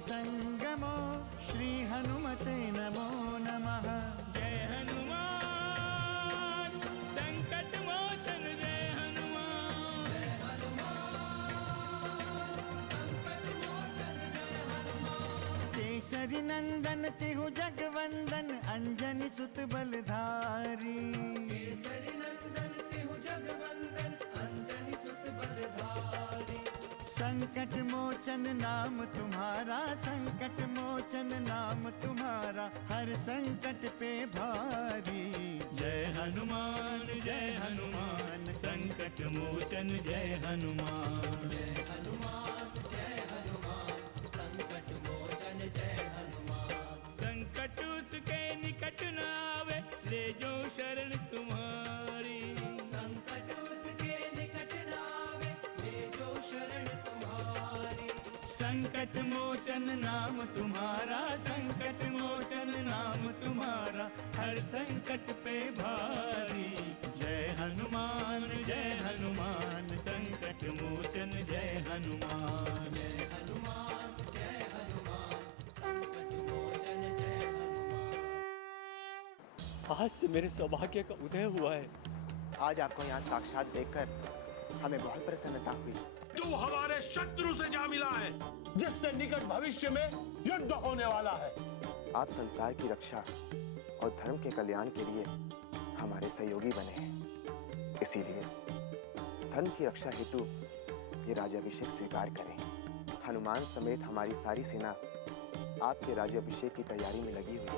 संगमो श्री हनुमते नमो नमः। जय हनुमान संकट मोचन जय हनुमान। जय हनुमान संकट मोचन जय हनुमान। केसरी नंदन तिहु जगवंदन अंजनी सुत बलधारी। केसरी नंदन तिहु जगवंदन अंजनी सुत बलधारी। संकट मोचन नाम तुम्हारा, संकट मोचन नाम तुम्हारा, हर संकट पे भारी। जय हनुमान संकट मोचन जय हनुमान। जय हनुमान संकट मोचन जय हनुमान। संकट उसके निकट न आवे, ले जो शरण तुम्हारी। संकट उसके निकट न आवे, ले जो शरण तुम्हारी। संकट मोचन नाम तुम्हारा, संकट मोचन नाम तुम्हारा, हर संकट पे भारी। जय हनुमान संकट मोचन जय हनुमान। जय हनुमान संकट मोचन जय हनुमान। आज से मेरे सौभाग्य का उदय हुआ है। आज आपको यहाँ साक्षात देखकर हमें बहुत प्रसन्नता हुई। तू हमारे शत्रु से जा मिला है, जिससे निकट भविष्य में युद्ध होने वाला है। आप संसार की रक्षा और धर्म के कल्याण के लिए हमारे सहयोगी बने हैं, इसीलिए धर्म की रक्षा हेतु ये राज्याभिषेक स्वीकार करें। हनुमान समेत हमारी सारी सेना आपके राज्याभिषेक की तैयारी में लगी हुई है।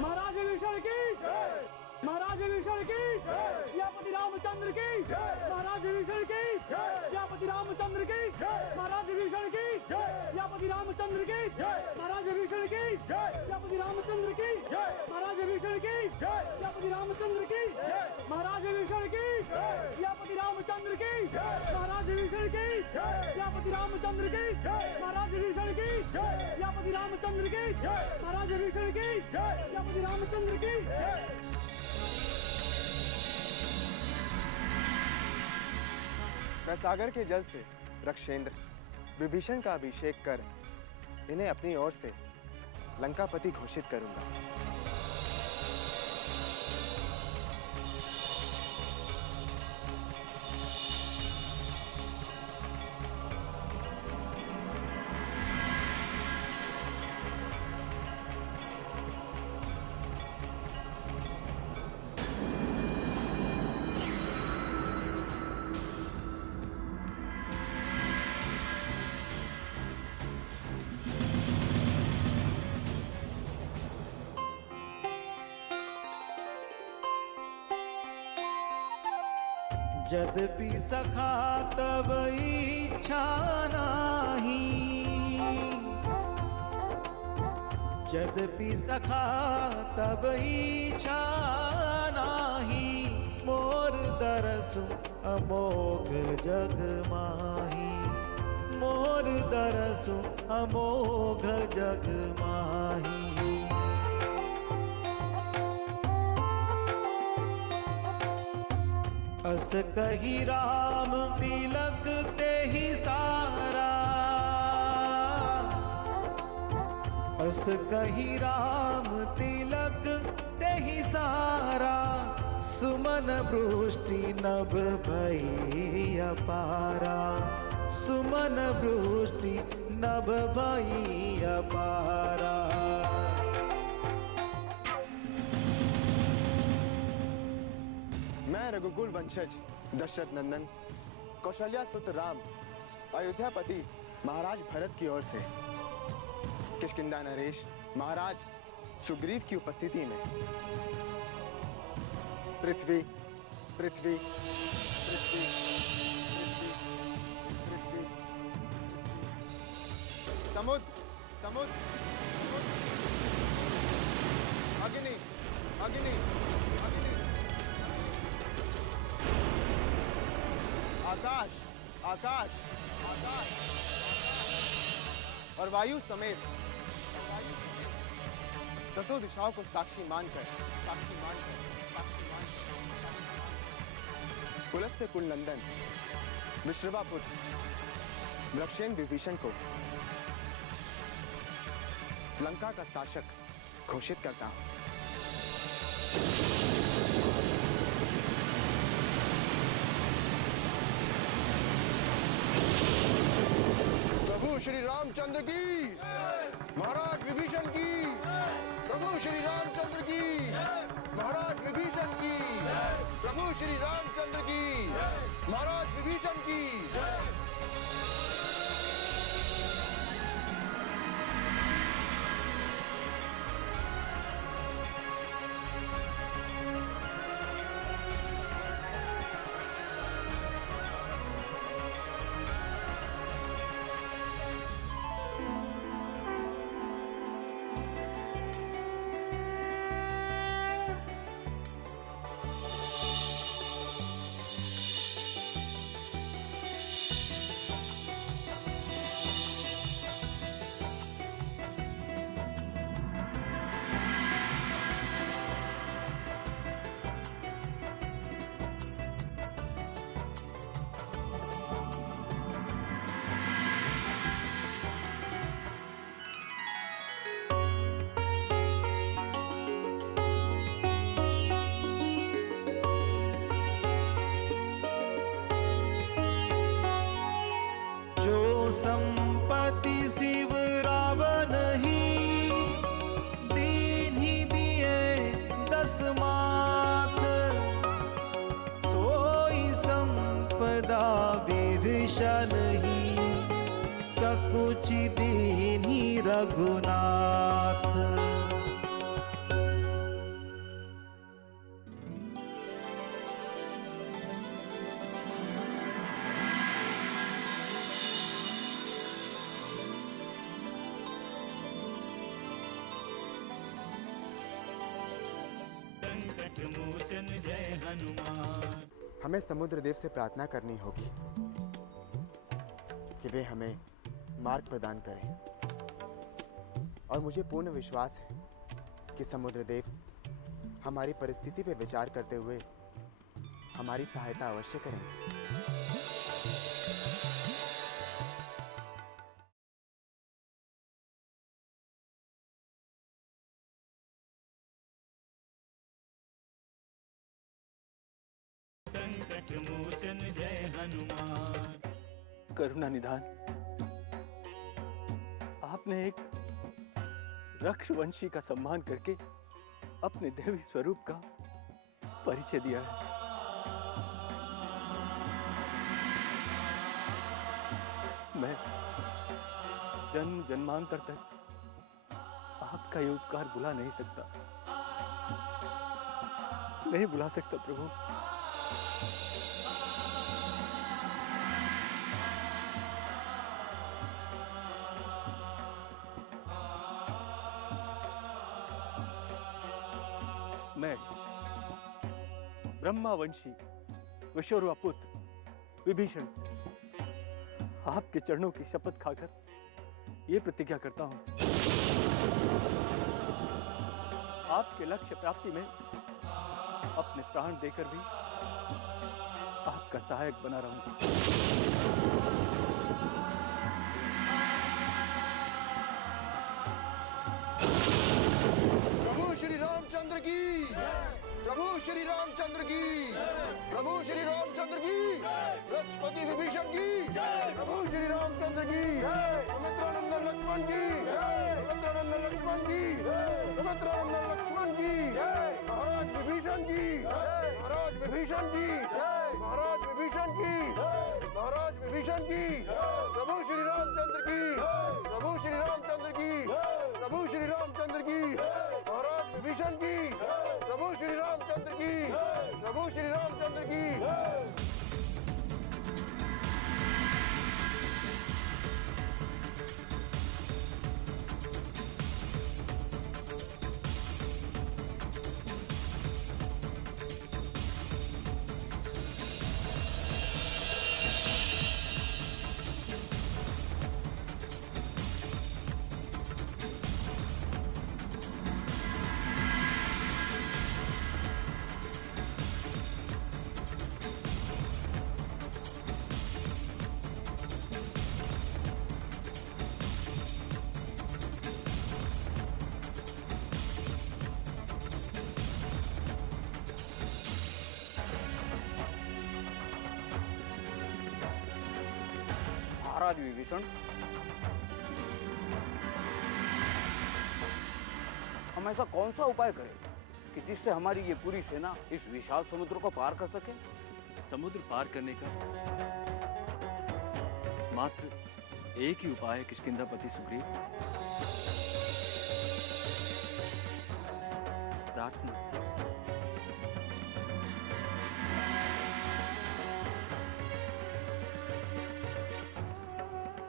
महाराज विभीषण की जय। महाराज विभीषण की जय। सियापति रामचंद्र की जय। महाराज विभीषण की जय। सियापति रामचंद्र की जय। महाराज विभीषण की जय। सियापति रामचंद्र की जय। महाराज विभीषण की जय। सियापति रामचंद्र की जय। महाराज विभीषण की जय। सियापति रामचंद्र की जय। महाराज विभीषण की जय। सियापति रामचंद्र की जय। महाराज विभीषण की जय। सियापति रामचंद्र की जय। महाराज विभीषण की जय। सियापति रामचंद्र की जय। महाराज विभीषण की जय। सियापति रामचंद्र की जय। मैं सागर के जल से रक्षेंद्र विभीषण का अभिषेक कर इन्हें अपनी ओर से लंकापति घोषित करूंगा। यद्यपि सखा तब इच्छा नाही, यद्यपि सखा तब इच्छा नाही, मोर दरसु अमोघ जग माही। मोर दरसु अमोघ जग माही। अस कही राम तिलक ते ही सारा, अस कही राम तिलक ते ही सारा, सुमन वृष्टि नभ भई अपारा, सुमन वृष्टि नभ भई अपारा। मैं रघुकुल वंशज दशरथ नंदन कौशल्या सुत राम अयोध्यापति महाराज भरत की ओर से किष्किंधा नरेश महाराज सुग्रीव की उपस्थिति में पृथ्वी पृथ्वी पृथ्वी पृथ्वी समुद्र समुद्र अग्नि अग्नि अग्नि आकाश आकाश आकाश और वायु समेत दसों दिशाओं को साक्षी मानकर पुलस्त्य कुल नंदन विश्रवा पुत्र वृक्षेन विभीषण को लंका का शासक घोषित करता हूं। प्रभु श्री रामचंद्र की, महाराज विभीषण की, प्रभु श्री रामचंद्र की, महाराज विभीषण की, प्रभु श्री रामचंद्र की, महाराज विभीषण की। संपत्ति शिव रावण ही दीन्ही दिए 10 मात, सोई संपदा विभीषण ही सकुचि दीन्ही रघुनाथ। संकट मोचन जय हनुमान। हमें समुद्र देव से प्रार्थना करनी होगी कि वे हमें मार्ग प्रदान करें, और मुझे पूर्ण विश्वास है कि समुद्र देव हमारी परिस्थिति पर विचार करते हुए हमारी सहायता अवश्य करेंगे। संकट मोचन जय हनुमान। करुणा निधान, आपने एक रक्षवंशी का सम्मान करके अपने देवी स्वरूप का परिचय दिया है। मैं जन्म जन्मांतर तक आपका ये उपकार भुला नहीं सकता, नहीं भुला सकता प्रभु। मैं ब्रह्मावंशी विश्वरूपा पुत्र विभीषण आपके चरणों की शपथ खाकर ये प्रतिज्ञा करता हूं, आपके लक्ष्य प्राप्ति में अपने प्राण देकर भी आपका सहायक बना रहूंगा। प्रभु श्री रामचंद्र की, प्रभु श्री रामचंद्र की, प्रभु श्री रामचंद्र की, लक्ष्मणपति विभीषण की, प्रभु श्री रामचंद्र की, सुमित्रानंदन लक्ष्मण की, सुमित्रानंदन लक्ष्मण की, सुमित्रानंदन लक्ष्मण की, महाराज विभीषण की, महाराज विभीषण की, महाराज विभीषण की, महाराज विभीषण की, प्रभु श्री रामचंद्र की, प्रभु श्री रामचंद्र की, प्रभु श्री रामचंद्र की, महाराज विभीषण की, प्रभु श्री रामचंद्र की, प्रभु श्री रामचंद्र की। महाराज विभीषण, हम ऐसा कौन सा उपाय करें कि जिससे हमारी ये पूरी सेना इस विशाल समुद्र को पार कर सके? समुद्र पार करने का मात्र एक ही उपाय है किष्किंधापति सुग्रीव, प्रार्थना।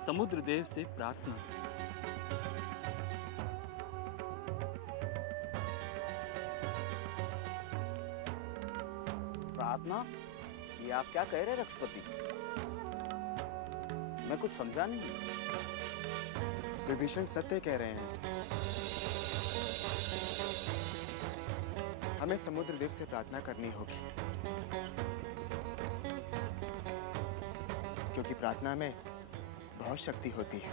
समुद्र देव से प्रार्थना। प्रार्थना? ये आप क्या कह रहे रक्षपति? मैं कुछ समझा नहीं। विभीषण सत्य कह रहे हैं। हमें समुद्र देव से प्रार्थना करनी होगी, क्योंकि प्रार्थना में बहुत शक्ति होती है।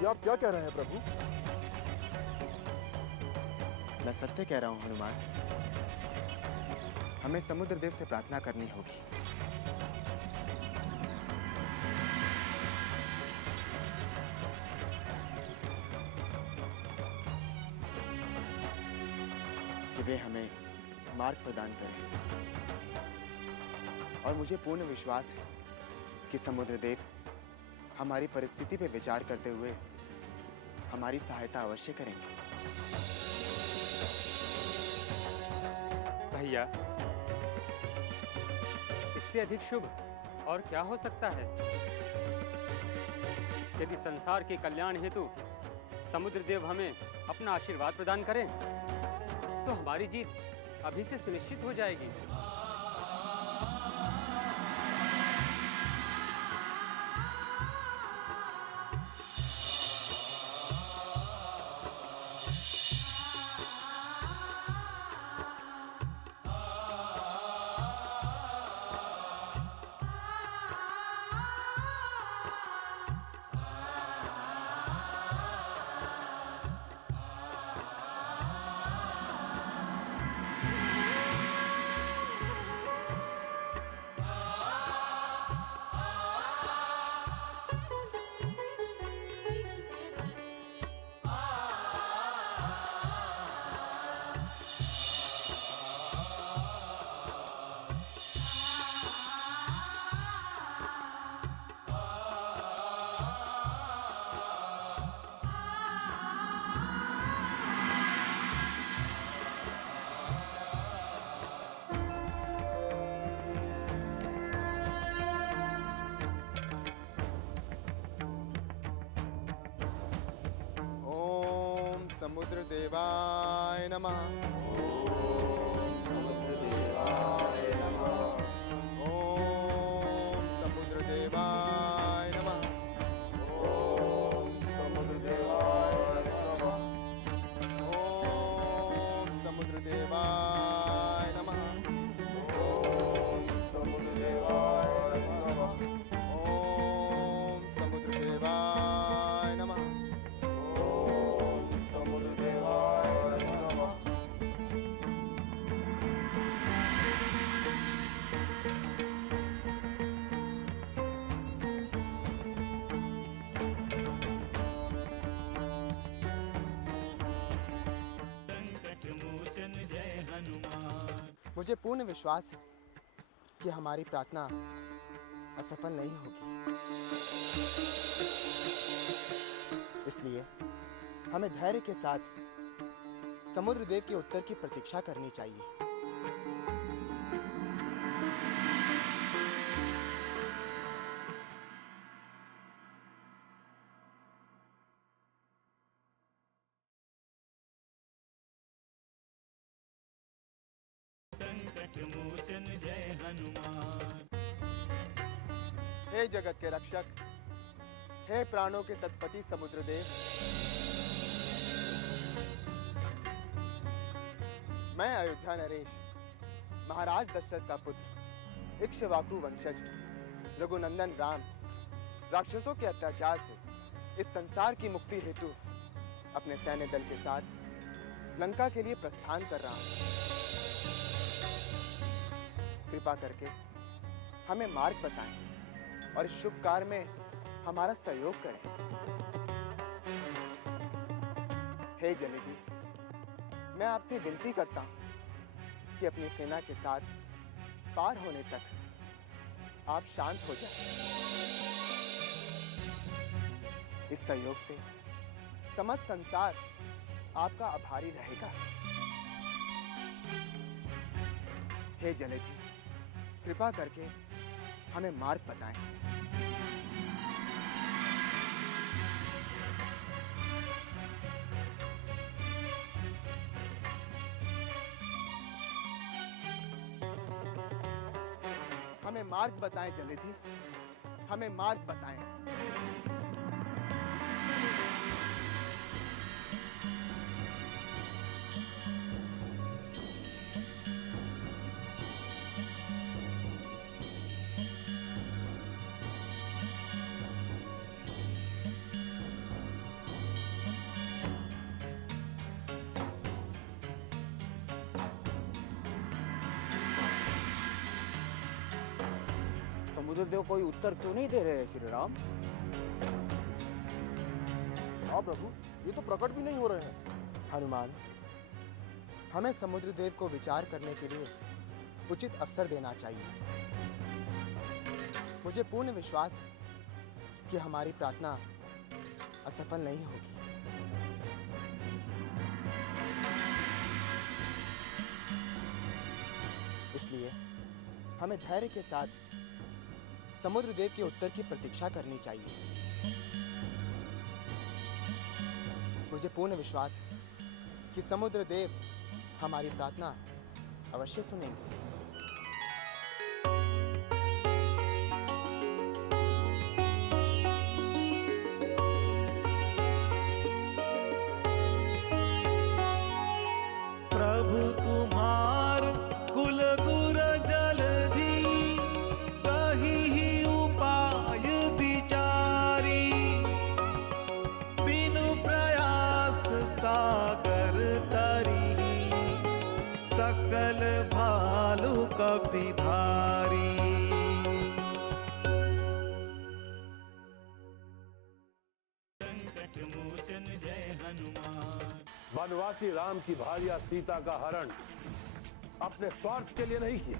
ये आप क्या कह रहे हैं प्रभु? मैं सत्य कह रहा हूं हनुमान। हमें समुद्र देव से प्रार्थना करनी होगी। कि वे हमें मार्ग प्रदान करें। और मुझे पूर्ण विश्वास है कि समुद्र देव हमारी परिस्थिति पे विचार करते हुए हमारी सहायता अवश्य करेंगे। भैया, इससे अधिक शुभ और क्या हो सकता है? यदि संसार के कल्याण हेतु समुद्र देव हमें अपना आशीर्वाद प्रदान करें तो हमारी जीत अभी से सुनिश्चित हो जाएगी। समुद्र देवाय नमः। ओम समुद्र देवाय नमः। ओम समुद्र देवाय नमः। ओम समुद्र देवाय नमः। ओम समुद्र देवाय नमः। ओम समुद्र देवाय नमः। मुझे पूर्ण विश्वास है कि हमारी प्रार्थना असफल नहीं होगी। इसलिए हमें धैर्य के साथ समुद्र देव के उत्तर की प्रतीक्षा करनी चाहिए। संकट मोचन जय हनुमान। हे जगत के रक्षक, हे प्राणों के तत्पति समुद्र देव, मैं अयोध्या नरेश, महाराज दशरथ का पुत्र, इक्ष्वाकु वंशज, रघुनंदन राम, राक्षसों के अत्याचार से इस संसार की मुक्ति हेतु अपने सैन्य दल के साथ लंका के लिए प्रस्थान कर रहा हूं। कृपा करके हमें मार्ग बताएं और इस शुभ कार्य में हमारा सहयोग करें। हे जलेदी, मैं आपसे विनती करता हूं कि अपनी सेना के साथ पार होने तक आप शांत हो जाएं। इस सहयोग से समस्त संसार आपका आभारी रहेगा। हे जलेदी, कृपा करके हमें मार्ग बताएं। हमें मार्ग बताएं जलेदी, हमें मार्ग बताएं। समुद्रदेव कोई उत्तर क्यों नहीं दे रहे हैं श्री राम? हाँ प्रभु, ये तो प्रकट भी नहीं हो रहे हैं। हनुमान, हमें समुद्र देव को विचार करने के लिए उचित अवसर देना चाहिए। मुझे पूर्ण विश्वास है कि हमारी प्रार्थना असफल नहीं होगी। इसलिए हमें धैर्य के साथ समुद्र देव के उत्तर की प्रतीक्षा करनी चाहिए। मुझे पूर्ण विश्वास है कि समुद्र देव हमारी प्रार्थना अवश्य सुनेंगे। प्रभु तुम्हार कुल गुर जलधि, कही ही उपाय विचारी, बिनु प्रयास सागर तरी, सकल भालु कपिधारी। संकट मोचन जय हनुमान। वनवासी राम की भार्या सीता का हरण अपने स्वार्थ के लिए नहीं किया।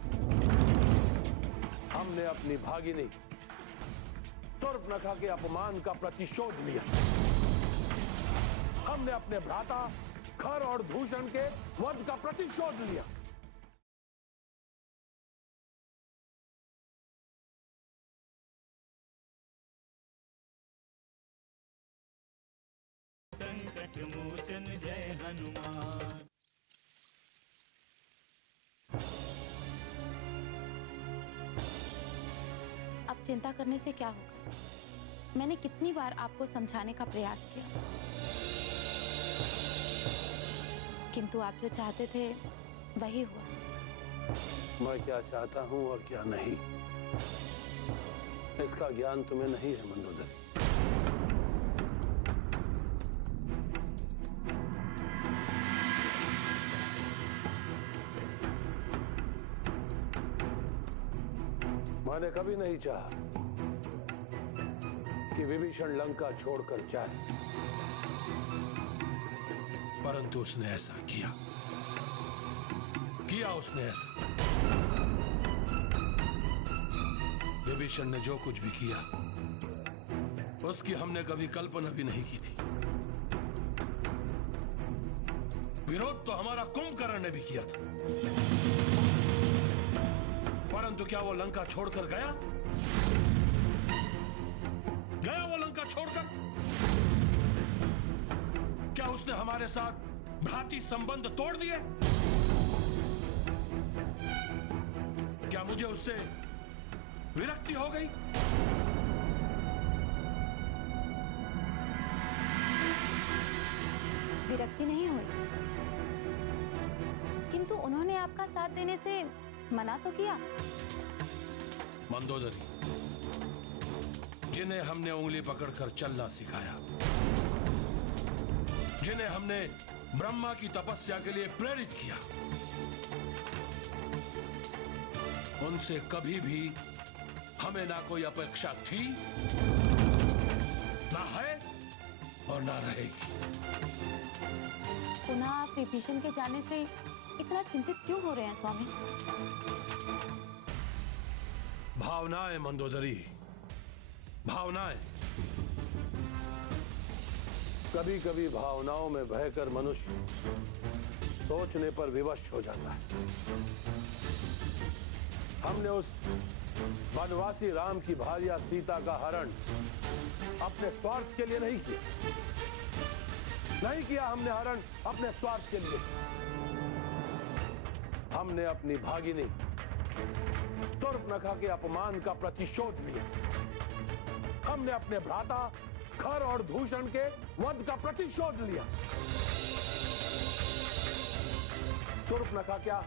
हमने अपनी भागिनी शूर्पणखा के अपमान का प्रतिशोध लिया। हमने अपने भ्राता खर और दूषण के वध का प्रतिशोध लिया। संकट मोचन जय हनुमान। अब चिंता करने से क्या होगा? मैंने कितनी बार आपको समझाने का प्रयास किया, किंतु आप जो चाहते थे वही हुआ। मैं क्या चाहता हूं और क्या नहीं, इसका ज्ञान तुम्हें नहीं है मंदोदरी। मैंने कभी नहीं चाहा कि विभीषण लंका छोड़कर जाए, परंतु उसने ऐसा किया उसने ऐसा। विभीषण ने जो कुछ भी किया उसकी हमने कभी कल्पना भी नहीं की थी। विरोध तो हमारा कुंभकर्ण ने भी किया था, परंतु क्या वो लंका छोड़कर गया? गया वो लंका छोड़कर? क्या उसने हमारे साथ भ्रातृ संबंध तोड़ दिए? क्या मुझे उससे विरक्ति हो गई? विरक्ति नहीं हुई, किंतु उन्होंने आपका साथ देने से मना तो किया। मंदोदरी, जिन्हें हमने उंगली पकड़कर चलना सिखाया, जिन्हें हमने ब्रह्मा की तपस्या के लिए प्रेरित किया, उनसे कभी भी हमें ना कोई अपेक्षा थी, ना है और ना रहेगी। पुनः आप विभीषण के जाने से इतना चिंतित क्यों हो रहे हैं स्वामी? भावनाएं मंदोदरी, भावनाएं। कभी कभी भावनाओं में बहकर मनुष्य सोचने पर विवश हो जाता है। हमने उस वनवासी राम की भार्या सीता का हरण अपने स्वार्थ के लिए नहीं किया हमने हरण अपने स्वार्थ के लिए। हमने अपनी भागिनी शूर्पणखा के अपमान का प्रतिशोध लिया। हमने अपने भ्राता खर और दूषण के वध का प्रतिशोध लिया। शूर्पणखा क्या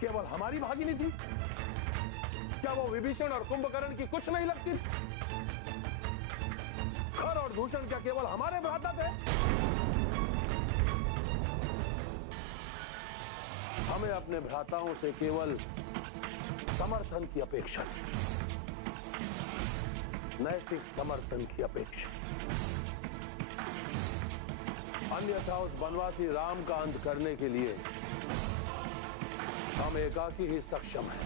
केवल हमारी भागिनी थी? क्या वो विभीषण और कुंभकर्ण की कुछ नहीं लगती थी? खर और दूषण क्या केवल हमारे भ्राता थे? हमें अपने भ्राताओं से केवल समर्थन की अपेक्षा थी, नैतिक समर्थन की अपेक्षा। अन्यथा उस वनवासी राम का अंत करने के लिए हम एकाकी ही सक्षम हैं।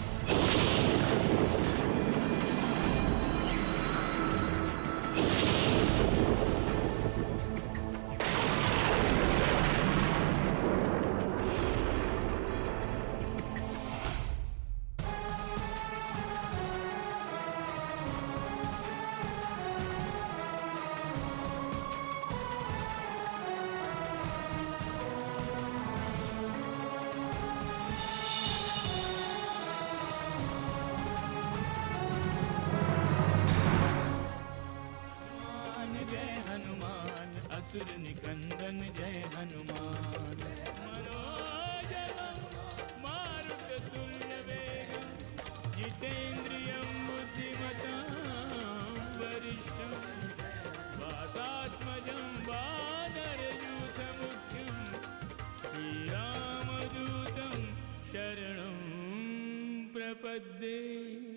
असुर निकंदन जय हनुमान। मनोजवं मारुततुल्य वेगं जितेन्द्रियं बुद्धिमतां वरिष्ठं वातात्मजं वानरयूथमुख्यं श्रीरामदूतं शरणं प्रपद्ये।